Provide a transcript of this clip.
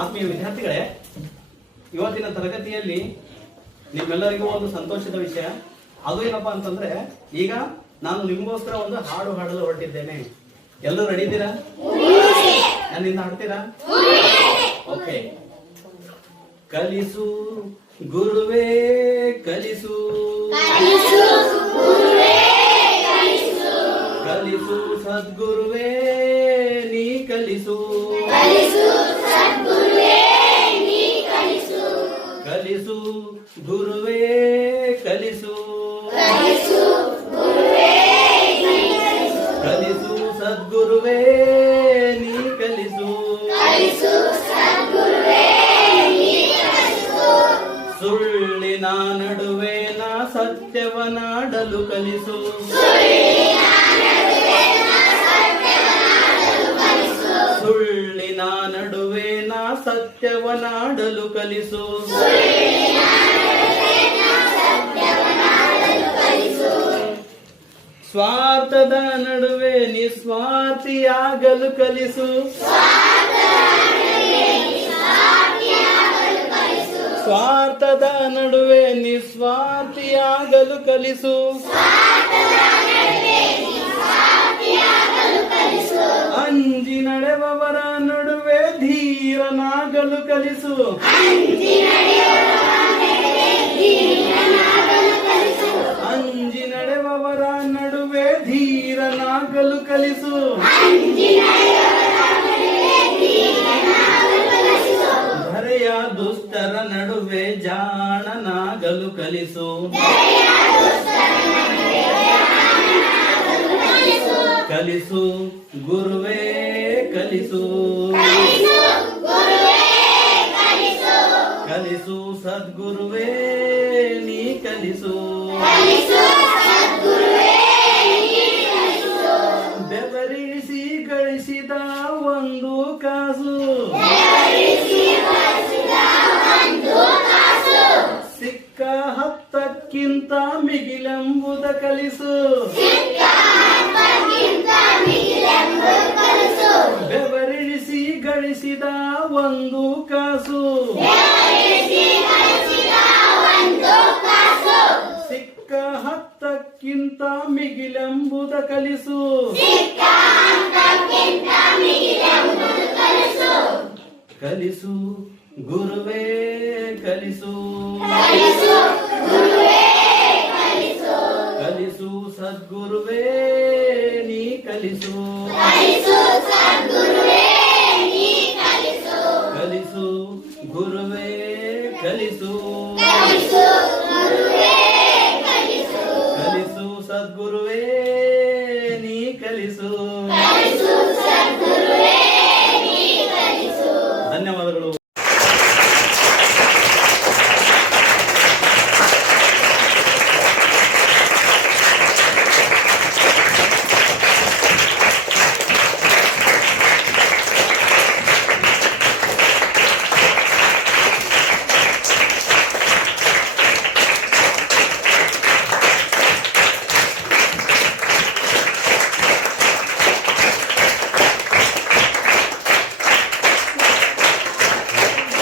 ಆತ್ಮೀಯ ವಿದ್ಯಾರ್ಥಿಗಳೇ, ಇವತ್ತಿನ ತರಗತಿಯಲ್ಲಿ ನಿಮ್ಮೆಲ್ಲರಿಗೂ ಒಂದು ಸಂತೋಷದ ವಿಷಯ. ಅದು ಏನಪ್ಪಾ ಅಂತಂದ್ರೆ, ಈಗ ನಾನು ನಿಮಗೋಸ್ಕರ ಒಂದು ಹಾಡು ಹಾಡಲು ಹೊರಟಿದ್ದೇನೆ. ಎಲ್ಲರೂ ರೆಡಿ ಇದ್ದೀರಾ? ನನ್ನಿಂದ ಹಾಡ್ತೀರಾ? ಓಕೆ. ಕಲಿಸು ಗುರುವೇ ಕಲಿಸು, ಕಲಿಸು ಸದ್ಗುರುವೇ ನೀ ಕಲಿಸು, ಕಲಿಸು ಗುರುವೇ ಕಲಿಸು, ಕಲಿಸು ಸದ್ಗುರುವೇ ನೀ ಕಲಿಸು, ಸುಳ್ಳಿನ ನಡುವೆ ನಾ ಸತ್ಯವನಾಡಲು ಕಲಿಸು, ಸುಳ್ಳಿನ ನಡುವೆ ನಾ ಸತ್ಯವನಾಡಲು ಕಲಿಸು, ಸ್ವಾರ್ಥದ ನಡುವೆ ನಿಸ್ವಾರ್ಥಿಯಾಗಲು ಕಲಿಸು, ಸ್ವಾರ್ಥದ ನಡುವೆ ನಿಸ್ವಾರ್ಥಿಯಾಗಲು ಕಲಿಸು, ಅಂಜಿ ನಡೆವವರ ನಡುವೆ ಧೀರನಾಗಲು ಕಲಿಸು, ಅಂಜಿ ನಡೆವವರ ನಡುವೆ ಧೀರನಾಗಲು ಕಲಿಸು, ಧರೆಯ ದುಷ್ಟರ ನಡುವೆ ಜಾಣನಾಗಲು ಕಲಿಸು, ಕಲಿಸು ಗುರುವೇ ಕಲಿಸು, ಕಲಿಸು ಸದ್ಗುರುವೇ ನೀ ಕಲಿಸು, ಬೆವರಿಸಿ ಗಳಿಸಿದ ಒಂದು ಕಾಸು ಸಿಕ್ಕ ಹತ್ತಕ್ಕಿಂತ ಮಿಗಿಲೆಂಬುದ ಕಲಿಸು, ಬೆವರಿಸಿ ಗಳಿಸಿದ ಒಂದು ಕಾಸು ಸಿಕ್ಕ ಹತ್ತಕ್ಕಿಂತ ಮಿಗಿಲೆಂಬುದ ಕಲಿಸು, ಕಲಿಸು ಗುರುವೇ ಕಲಿಸು, ಕಲಿಸು ಸದ್ಗುರುವೇ ನೀ ಕಲಿಸು, ಕಲಿಸು ಗುರುವೇ ಕಲಿಸು, ಕಲಿಸು ಸದ್ಗುರುವೇ ನೀ ಕಲಿಸು.